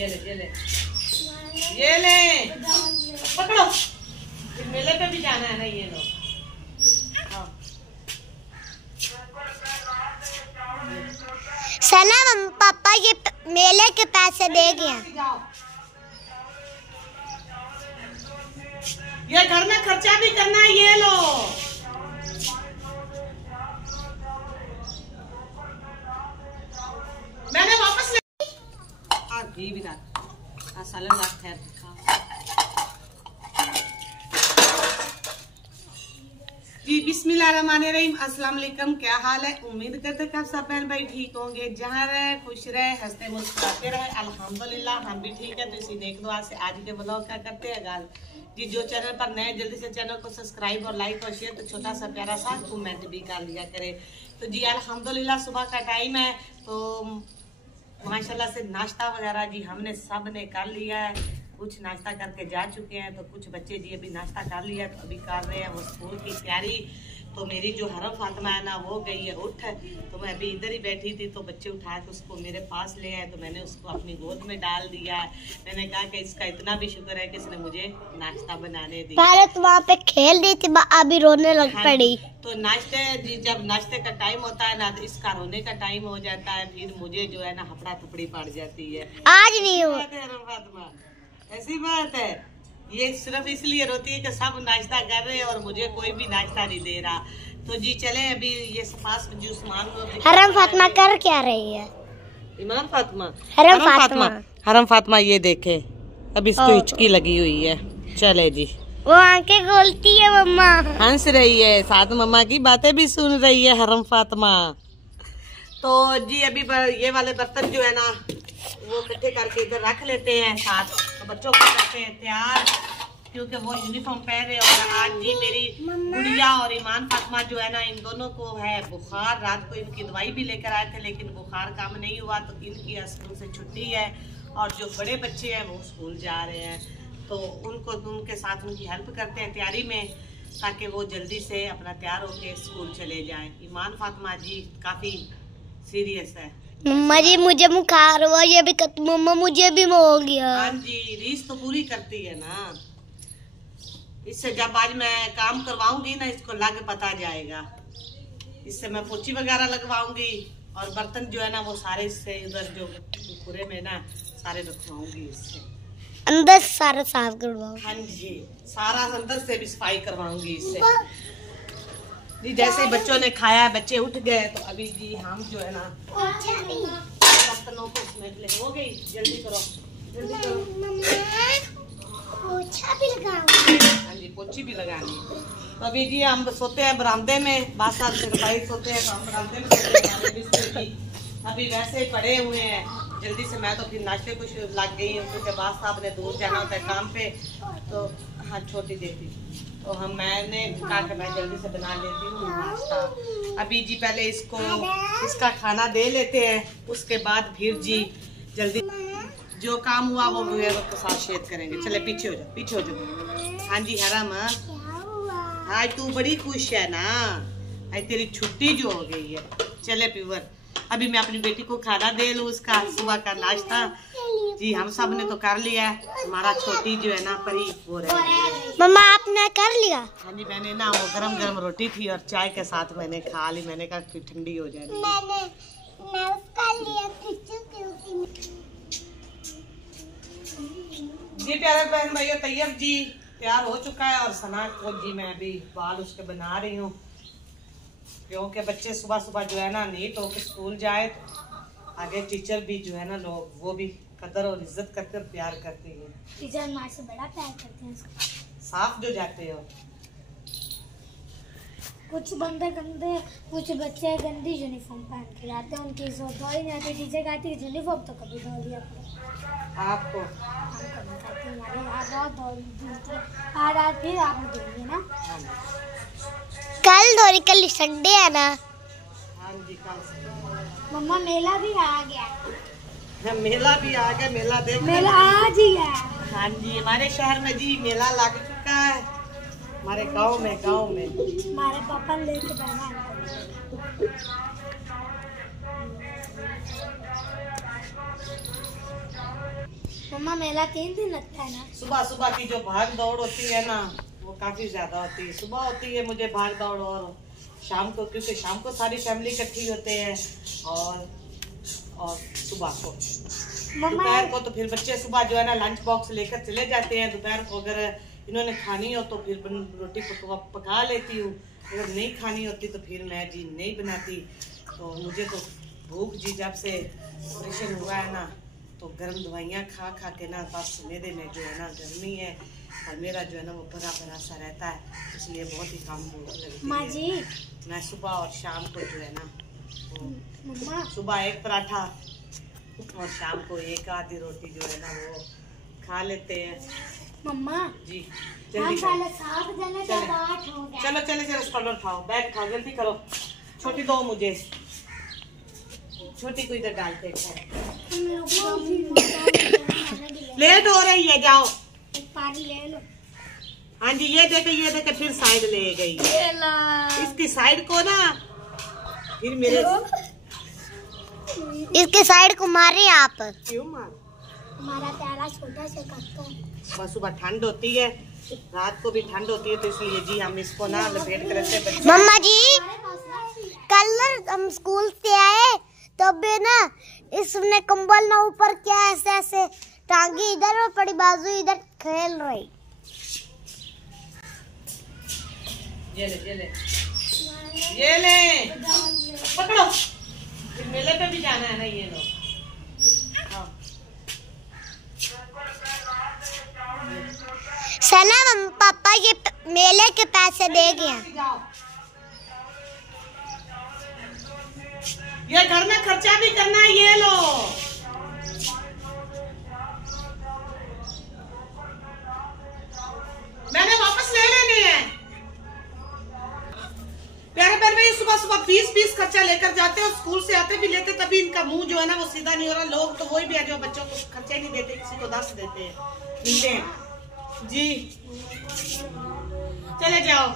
ये ले ये ले पकड़ो। मेले पे भी जाना है ना ये लो। सना पापा ये मेले के पैसे दे गया। ये घर में खर्चा भी करना है, ये लो। मैंने वापस ले घी भी डाल सालन रात ठहर जी। बिस्मिल्लाहिर्रहमानिर्रहीम। अस्सलाम वालेकुम। क्या हाल है? उम्मीद करते हैं आप सब बहन भाई ठीक होंगे, जहाँ रहे खुश रहे, हंसते मुस्कुराते रहे। अल्हम्दुलिल्लाह हम भी ठीक है। तो इसी नेक दुआ से आज के ब्लॉग क्या करते हैं गाल जी। जो चैनल पर नए जल्दी से चैनल को सब्सक्राइब और लाइक और शेयर, तो छोटा सा प्यारा सा कमेंट भी कर लिया करे। तो जी अल्हम्दुलिल्लाह सुबह का टाइम है, तो माशाल्लाह से नाश्ता वगैरह जी हमने सब ने कर लिया है। कुछ नाश्ता करके जा चुके हैं, तो कुछ बच्चे जी अभी नाश्ता कर लिया, तो अभी कर रहे हैं वो स्कूल की तैयारी। तो मेरी जो हरम फातिमा है ना वो गई है उठ, तो मैं अभी इधर ही बैठी थी, तो बच्चे उठा के उसको मेरे पास ले आए, तो मैंने उसको अपनी गोद में डाल दिया। मैंने कहा कि इसका इतना भी शुक्र है कि इसने मुझे नाश्ता बनाने दिया। पहले तो वहाँ पे खेल रही थी, अभी रोने लग पड़ी। तो नाश्ते जी जब नाश्ते का टाइम होता है ना, तो इसका रोने का टाइम हो जाता है, फिर मुझे जो है ना हपड़ा थपड़ी पड़ जाती है। आज नहीं हुआ हरम फातिमा, ऐसी बात है। ये सिर्फ इसलिए रोती है कि सब नाश्ता कर रहे हैं और मुझे कोई भी नाश्ता नहीं दे रहा। तो जी चले अभी ये पास उस्मान हरम फातिमा कर क्या रही है? इमाम फातिमा हरम फातिमा ये देखे अब इसको हिचकी लगी हुई है। चले जी वो आंखें खोलती है, मम्मा हंस रही है, साथ मम्मा की बातें भी सुन रही है हरम फातिमा। तो जी अभी ये वाले बर्तन जो है ना वो इकट्ठे करके इधर रख लेते हैं साथ। तो बच्चों को करते हैं तैयार, क्योंकि वो यूनिफॉर्म पहन रहे। और आज जी मेरी गुड़िया और ईमान फातिमा जो है ना, इन दोनों को है बुखार। रात को इनकी दवाई भी लेकर आए थे, लेकिन बुखार कम नहीं हुआ, तो इनकी स्कूल से छुट्टी है। और जो बड़े बच्चे हैं वो स्कूल जा रहे हैं, तो उनको उनके साथ उनकी हेल्प करते हैं तैयारी में, ताकि वो जल्दी से अपना तैयार होके स्कूल चले जाएं। ईमान फातिमा जी काफ़ी सीरियस है। मम्मा जी मुझे बुखार हुआ, ये भी मम्मा मुझे भी हो गया। हाँ जी रीस तो पूरी करती है ना। इससे जब आज मैं काम करवाऊंगी ना, इसको लग पता जाएगा। इससे मैं पोछी वगैरह लगवाऊंगी, और बर्तन जो है ना वो सारे इससे उधर जो पूरे में ना सारे रखवाऊंगी, इससे अंदर सारा साफ करवाओ। हाँ जी सारा अंदर से भी सफाई करवाऊंगी इससे जी। जैसे बच्चों ने खाया, बच्चे उठ गए, तो अभी जी हम जो है ना बर्तनों को समेट ले। हो गई, जल्दी करो जल्दी करो। पोछा भी लगाऊंगी। हाँ जी पोछी भी लगानी। तो अभी जी हम सोते हैं बरामदे में, बादशाह से भाई सोते हैं, तो हम बरामदे में सोते हैं। अभी वैसे ही पड़े हुए हैं। जल्दी से मैं तो फिर नाश्ते कुछ लग गई हूँ, क्योंकि बादशाह साहब ने दूर जाना होता है काम पे। तो हाँ छोटी देती, तो मैंने कहा कि मैं जल्दी से बना लेती हूँ नाश्ता। अभी जी पहले इसका खाना दे लेते हैं, उसके बाद फिर जी जल्दी जो काम हुआ वो तो साथ शेयर करेंगे। चले पीछे हो जाओ, पीछे हो जाओ। हाँ जी हरम, आज तू बड़ी खुश है ना, आज तेरी छुट्टी जो हो गई है। चले प्यूवर, अभी मैं अपनी बेटी को खाना दे लूँ, उसका सुबह का नाश्ता जी हम सब ने तो कर लिया है। हमारा छोटी जो है ना परी वो रही। मम्मा आपने कर लिया? हाँ जी मैंने ना वो गरम गरम रोटी थी और चाय के साथ मैंने खा ली। मैंने कहा कि ठंडी हो जाएगी। मैं उसका लिया जी। प्यारे बहन भाइयों, तैयब जी तैयार हो चुका है, और सना को जी मैं अभी बाल उसके बना रही हूँ, क्योंकि बच्चे सुबह सुबह जो है ना नीट होकर स्कूल जाए, तो आगे टीचर भी जो है ना लोग वो भी कदर और इज्जत करते और प्यार करते हैं। टीचर माँ से बड़ा प्यार करते हैं। साफ जो जाते हो। कुछ बंदे गंदे, कुछ बच्चे गंदी यूनिफॉर्म पहन के जाते हैं, उनकी इज्जत धो ही नहीं आती। टीचर कहती है यूनिफॉर्म तो कभी धो दिया आपको आज फिर आपने धोई ना, कल धोरी, कल संडे है ना। हाँ जी कल मम्मा मेला भी आ गया। मेला भी आ गया, मेला देख मेला आज ही है। हाँ जी हमारे शहर में जी मेला लग चुका है, हमारे गांव में हमारे पापा लेके जाना है। मम्मा मेला 3 दिन लगता है ना? सुबह सुबह की जो भाग दौड़ होती है ना वो काफी ज्यादा होती है। सुबह होती है मुझे भाग दौड़, और शाम को, क्योंकि शाम को सारी फैमिली इकट्ठी होते हैं, और सुबह को, दोपहर को तो फिर बच्चे सुबह जो है ना लंच बॉक्स लेकर चले जाते हैं। दोपहर को अगर इन्होंने खानी हो तो फिर रोटी पका लेती हूँ, अगर नहीं खानी होती तो फिर मैं जी नहीं बनाती। तो मुझे तो भूख जी जब से ऑपरेशन हुआ है ना तो गर्म दवाइयाँ खा खा के ना बस मेरे में जो है ना गर्मी है, और मेरा जो है ना वो भरा भरा सा रहता है, इसलिए बहुत ही कम भूख लगती है। मैं सुबह और शाम को जो है ना सुबह एक पराठा और शाम को एक आधी रोटी जो है ना वो खा लेते हैं। मम्मा जी जल्दी चलो चलो स्कॉलर उठाओ, बैग उठाओ, जल्दी करो। छोटी दो मुझे, छोटी को इधर डालते हैं। लेट हो रही है, जाओ पानी ले लो। हाँ जी ये देखे फिर साइड ले गई। इसकी साइड को ना फिर मेरे इसके साइड को मारे आप। क्यों मार? हमारा प्यारा छोटा सा काका। सुबह सुबह ठंड होती है, रात को भी ठंड होती है, तो इसलिए जी हम इसको ना लपेट कर रखते हैं। मम्मा जी कल हम स्कूल से आए तब ना इसने कंबल ना ऊपर क्या ऐसे ऐसे टांगी इधर और पड़ी बाजू इधर खेल रही। ये ले पकड़ो, फिर मेले पे भी जाना है ना ये लोग। हाँ। सना पापा ये मेले के पैसे दे गया। ये घर में खर्चा भी करना है, ये लो। मैंने वापस ले लेने हैं। प्यारे प्यारे भाई सुबह सुबह 20 खर्चा लेकर जाते और स्कूल से आते भी लेते, तभी इनका मुंह जो है ना वो सीधा नहीं हो रहा। लोग तो वही भी है जो बच्चों को खर्चे नहीं देते, किसी को 10 देते हैं, मिलते हैं जी। चले जाओ।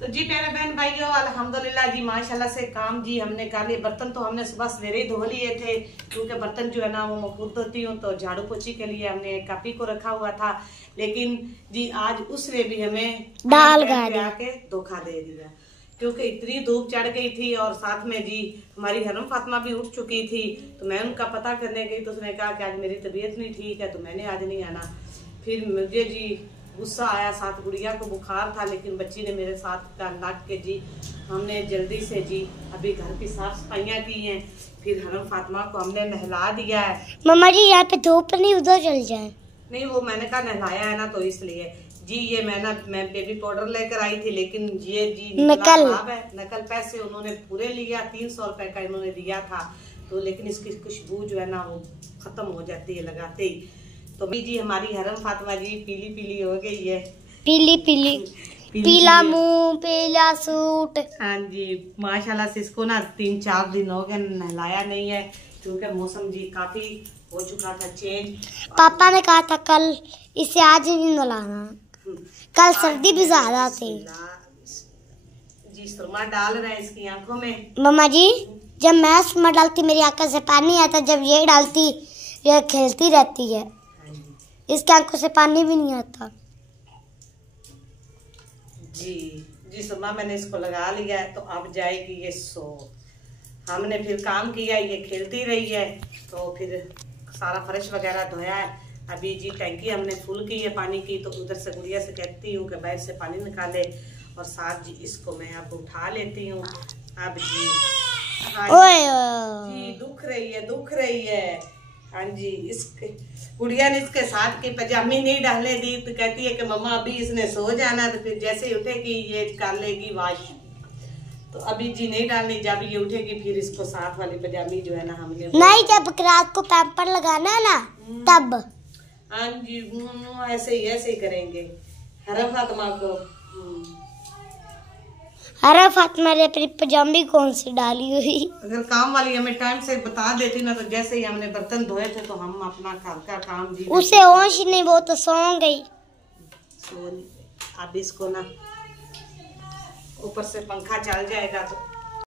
तो जी प्यारे बहन भाइयों अल्हम्दुलिल्लाह जी माशाल्लाह से काम जी हमने कर लिए। बर्तन तो हमने सुबह सवेरे ही धो लिए थे, क्योंकि बर्तन जो है ना वो मैं खुद धोती हूँ, तो झाड़ू पोछी के लिए हमने कापी को रखा हुआ था। लेकिन जी आज उसने भी हमें दाल आके धोखा दे दिया, क्योंकि इतनी धूप चढ़ गई थी और साथ में जी हमारी हरम फातिमा भी उठ चुकी थी। तो मैं उनका पता करने गई तो उसने कहा कि आज मेरी तबीयत नहीं ठीक है, तो मैंने आज नहीं आना। फिर मुझे जी गुस्सा आया, साथ गुड़िया को बुखार था, लेकिन बच्ची ने मेरे साथ का लग के जी हमने जल्दी से जी अभी घर की साफ सफाइयाँ की हैं। फिर हरम फातिमा को हमने नहला दिया है। मम्मा जी यहाँ पे धूप नहीं उधर चल जाए। नहीं वो मैंने कहा नहलाया है ना, तो इसलिए जी ये मैं बेबी पाउडर लेकर आई थी, लेकिन ये जी नकल पैसे उन्होंने पूरे लिया। 300 रुपए का इन्होंने दिया था, तो लेकिन इसकी खुशबू जो है ना वो खत्म हो जाती है लगाते ही। तो जी हमारी हरम फातिमा जी पीली पीली हो गई है, पीली पीला मुंह पीला सूट। हाँ जी माशाल्लाह से इसको ना 3-4 दिन हो गए नहलाया नहीं है, क्योंकि मौसम जी काफी हो चुका था चेंज। पापा ने कहा था कल इसे आज ही नहीं नहलाना, कल सर्दी भी ज्यादा थी। जी सुरमा डाल रहे हैं इसकी आंखों में। मम्मा जी जब मैं सुरमा डालती मेरी आंखों से पानी आता, जब ये डालती ये खेलती रहती है, इसकी आंखों से पानी भी नहीं आता। जी सुरमा मैंने इसको लगा लिया है, तो अब जाएगी ये सो। हमने फिर काम किया, ये खेलती रही है, तो फिर सारा फर्श वगैरह धोया है। अभी जी टैंकी हमने फुल की है पानी की, तो उधर से गुड़िया से कहती हूँ कि बाहर से पानी निकाले, और साथ जी इसको मैं अब उठा लेती हूँ। अब जी जी दुख रही है। हाँ जी इसके गुड़िया ने इसके साथ की पजामी नहीं डालने दी, तो कहती है कि मम्मा अभी इसने सो जाना, तो फिर जैसे ही उठेगी ये कर लेगी वाश। तो अभी जी नहीं डालनी, जब ये उठेगी फिर इसको साथ वाली पजामी जो है ना हमने नहीं, जब रात को पैम्पर लगाना है ना तब। हाँ जी ऐसे ही करेंगे हरम फातिमा को। अरे फातिमा ने अपनी पजामी कौन सी डाली हुई। अगर काम वाली हमें टाइम से बता देती ना, तो जैसे ही हमने बर्तन धोए थे तो हम अपना घर का काम जी उसे होश नहीं, वो तो सो गई। अब इसको ना ऊपर से पंखा चल जाएगा तो